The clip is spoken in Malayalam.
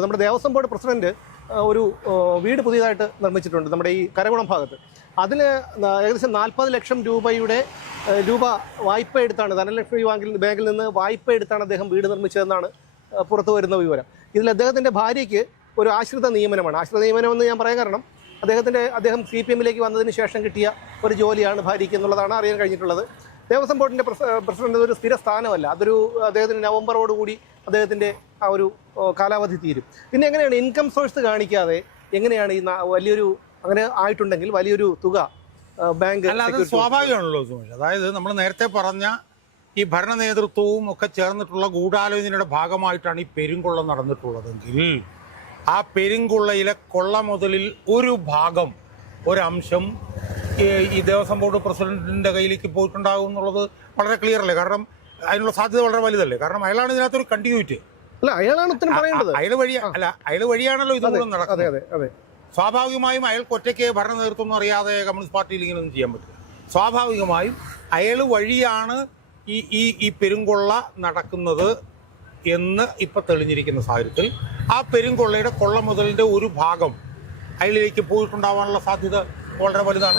നമ്മുടെ ദേവസ്വം ബോർഡ് പ്രസിഡന്റ് ഒരു വീട് പുതിയതായിട്ട് നിർമ്മിച്ചിട്ടുണ്ട് നമ്മുടെ ഈ കരകുളം ഭാഗത്ത്. അതിന് ഏകദേശം 40 ലക്ഷം രൂപ വായ്പ എടുത്താണ്, ധനലക്ഷ്മി ബാങ്കിൽ നിന്ന് വായ്പ എടുത്താണ് അദ്ദേഹം വീട് നിർമ്മിച്ചതെന്നാണ് പുറത്തു വരുന്ന വിവരം. ഇതിൽ അദ്ദേഹത്തിൻ്റെ ഭാര്യയ്ക്ക് ഒരു ആശ്രിത നിയമനമാണ്. ആശ്രിത നിയമനം എന്ന് ഞാൻ പറയാൻ കാരണം അദ്ദേഹം CPM-ലേക്ക് വന്നതിന് ശേഷം കിട്ടിയ ഒരു ജോലിയാണ് ഭാര്യയ്ക്ക് എന്നുള്ളതാണ് അറിയാൻ കഴിഞ്ഞിട്ടുള്ളത്. ദേവസ്വം ബോർഡിൻ്റെ പ്രസിഡന്റ് ഒരു സ്ഥിര സ്ഥാനമല്ല, അദ്ദേഹത്തിന് നവംബറോടുകൂടി അദ്ദേഹത്തിൻ്റെ ആ ഒരു കാലാവധി തീരും. പിന്നെ എങ്ങനെയാണ് ഇൻകം സോഴ്സ് കാണിക്കാതെ എങ്ങനെയാണ് ഈ വലിയൊരു അങ്ങനെ ആയിട്ടുണ്ടെങ്കിൽ വലിയൊരു തുക ബാങ്ക്? അല്ല, അത് സ്വാഭാവികമാണല്ലോ സുമേഷ്. അതായത് നമ്മൾ നേരത്തെ പറഞ്ഞ ഈ ഭരണ നേതൃത്വവും ഒക്കെ ചേർന്നിട്ടുള്ള ഗൂഢാലോചനയുടെ ഭാഗമായിട്ടാണ് ഈ പെരുങ്കൊള്ള നടന്നിട്ടുള്ളതെങ്കിൽ ആ പെരുങ്കൊള്ളയിലെ കൊള്ള മുതലിൽ ഒരു ഭാഗം, ഒരംശം ഈ ദേവസ്വം ബോർഡ് പ്രസിഡന്റിന്റെ കയ്യിലേക്ക് പോയിട്ടുണ്ടാകും എന്നുള്ളത് വളരെ ക്ലിയർ അല്ലേ? കാരണം അതിനുള്ള സാധ്യത വളരെ വലുതല്ലേ? കാരണം അയാളാണ് ഇതിനകത്തൊരു കണ്ടിന്യൂറ്റി. അല്ല, അയാളാണ് ഉത്തരം പറയേണ്ടത്. അയാൾ വഴിയാണല്ലോ ഇത് മുഴുവൻ നടക്കുന്നത്. സ്വാഭാവികമായും അയാൾക്ക് ഒറ്റയ്ക്ക് ഭരണ നേതൃത്വം ഒന്നും അറിയാതെ കമ്മ്യൂണിസ്റ്റ് പാർട്ടിയിൽ ഇങ്ങനെയൊന്നും ചെയ്യാൻ പറ്റില്ല. സ്വാഭാവികമായും അയാൾ വഴിയാണ് ഈ പെരുങ്കൊള്ള നടക്കുന്നത് എന്ന് ഇപ്പൊ തെളിഞ്ഞിരിക്കുന്ന സാഹചര്യത്തിൽ ആ പെരുങ്കൊള്ളയുടെ കൊള്ള മുതലിന്റെ ഒരു ഭാഗം അയാളിലേക്ക് പോയിട്ടുണ്ടാവാനുള്ള സാധ്യത വളരെ വലുതാണ്.